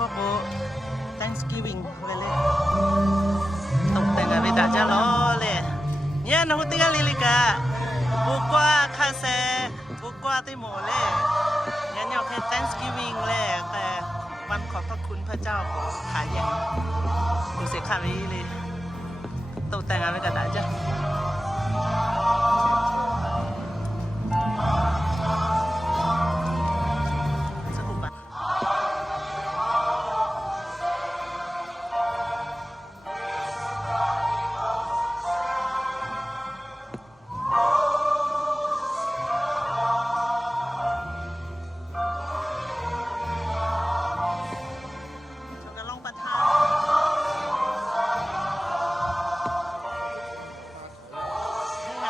có bộ Thanksgiving về lên tục tengah beda aja lo le nha nó tinggal lili cả buka khase buka timo le nha nhau cái Thanksgiving le cái วันขอบพระคุณพระเจ้าขายอย่างดูเสียคารีเลยตกแต่งอะไรกันได้จ้ะสักครู่ปะง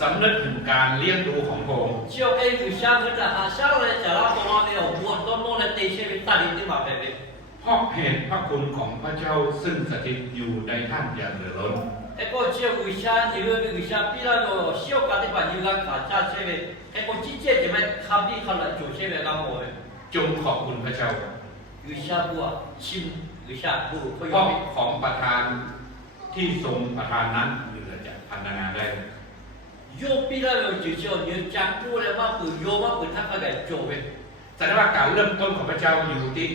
สำนึกถึงการเลี้ยงดูของพระองค์就给有些人的哈下来讲了，多少年我都弄了这些大林的嘛，对不对？ เพราะเหตุพระคุณของพระเจ้าซึ่งสถิตอยู่ในท่านอย่างเหลือล้น ไอ้พวกเชื่อวิชาเยอะวิชาปีละก็เชี่ยวกันที่บ้านยูรักขาจ้าใช่ไหมไอ้พวกจีเจจะไม่คำที่เขาละจุใช่ไหมกันหมด จงขอบคุณพระเจ้า วิชาบัวชิมวิชาบัวเขา เพ ยอ ราะ ม ของประธานที่ทรงประธานนั้นเหลือจะพันนาได้ โยปีละก็จุเชี่ยวยืนจังบัวแล้วมาปืนโยมาปืนทั้งอะไรโจเว้ย แสดงว่าการเริ่มต้นของพระเจ้าอยู่ที่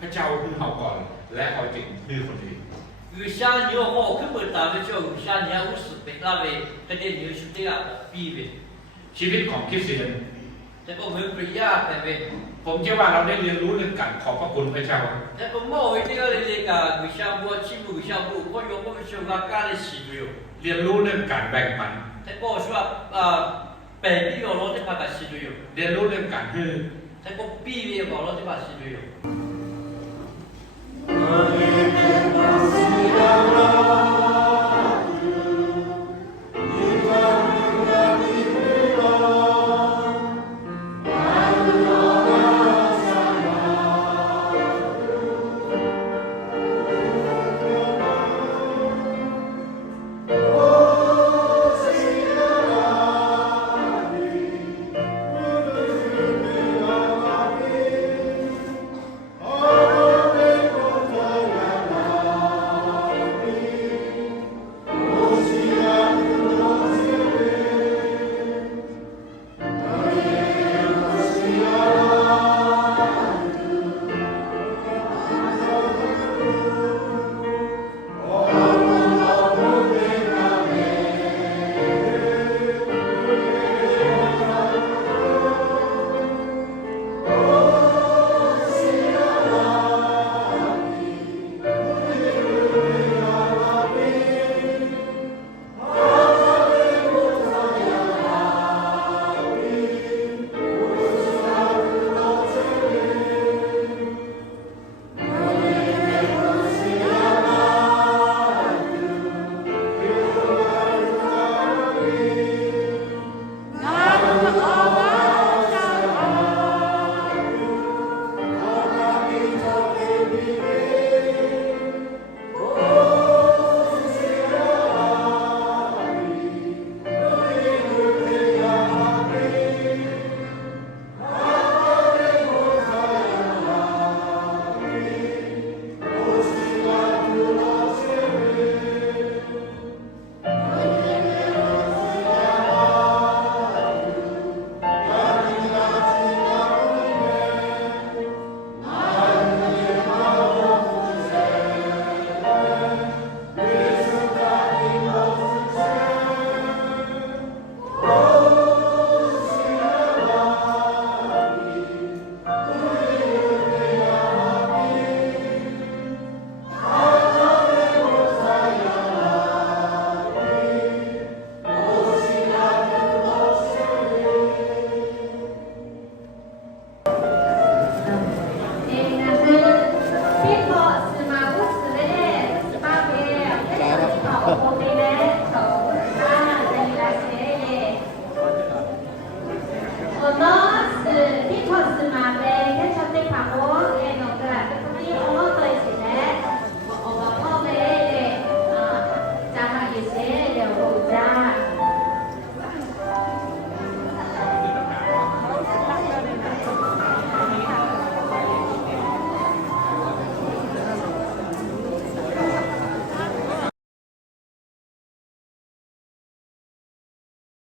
พระเจ้าพึ่งเขาก่อน และเขาจึงพึ่งคนอื่น วิชาเยอะพอขึ้นปืนตามไปเจ้าวิชาเนี่ยอุสุเป็นลาเว้ยแต่เดี๋ยวนี้ชุดที่ละปีเว้ย ชีวิตของคริสเตียน แต่ก็เหมือนปริยาแต่เว้ย ผมเชื่อว่าเราได้เรียนรู้เรื่องการขอบพระคุณพระเจ้า แต่ก็มองไอ้ที่อะไรเลยกับวิชาบัวชิมวิชาบัวเขายอมไม่เชื่อว่าการเลยสิด้วย เรียนรู้เรื่องการแบ่งปัน แต่ก็说北边有老的把它吸住有， เรียนรู้เรื่องการให้ แต่ก็北边有老的把它吸住有。 Amen.